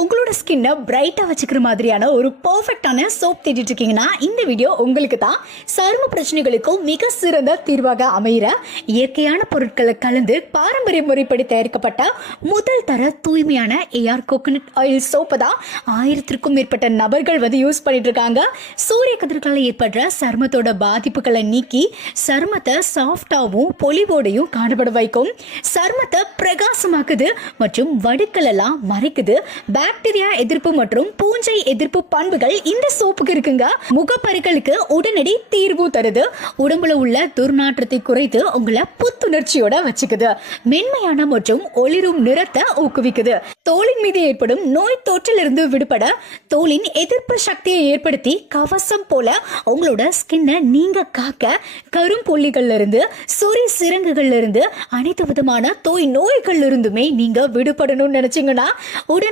உங்களோட ஸ்கின்னை பிரைட்டா வச்சுக்கிற மாதிரியான ஒரு பெர்ஃபெக்டான சோப் தேடிட்டு இருக்கீங்கன்னா இந்த வீடியோ உங்களுக்கு தான். சரும பிரச்சனைகளுக்கும் மிக சிறந்த தீர்வாக அமைகிற இயற்கையான பொருட்களை கலந்து பாரம்பரிய முறைப்படி தயாரிக்கப்பட்ட முதல் தர தூய்மையான ஏஆர் கோகோனட் ஆயில் சோப்பை தான் 1000க்கும் மேற்பட்ட நபர்கள் யூஸ் பண்ணிட்டு இருக்காங்க. சூரிய கதிர்களால் ஏற்படுற சருமத்தோட பாதிப்புகளை நீக்கி சருமத்தை சாஃப்டாகவும் பொலிவோடையும் காணப்பட வைக்கும். சருமத்தை பிரகாசமாக்குது மற்றும் வடுக்கள் எல்லாம் மறைக்குது. பாக்டீரியா எதிர்ப்பு மற்றும் பூஞ்சை எதிர்ப்பு பண்புகள் இந்த சோப்புக்கு இருக்குங்க. முகப்பருக்களுக்கு உடனடி தீர்வு தருது. உடம்புல உள்ள துர்நாற்றத்தை குறைத்து உங்களை புத்துணர்ச்சியோட வச்சுக்குது. மென்மையான மற்றும் ஒளிரும் நிறத்தை ஊக்குவிக்குது. தோலின் மீது ஏற்படும் நோய் தொற்றிலிருந்து விடுபட தோலின் எதிர்ப்பு சக்தியை ஏற்படுத்தி கவசம் போல உங்களோட ஸ்கின்னை நீங்க காக்க கரும்புள்ளிகள்ல இருந்து சொறி சிரங்குகள்ல இருந்து அனைத்து விதமான நோய்கள்ல இருந்துமே நீங்க விடுபடணும்னு நினைச்சீங்கன்னா உடனே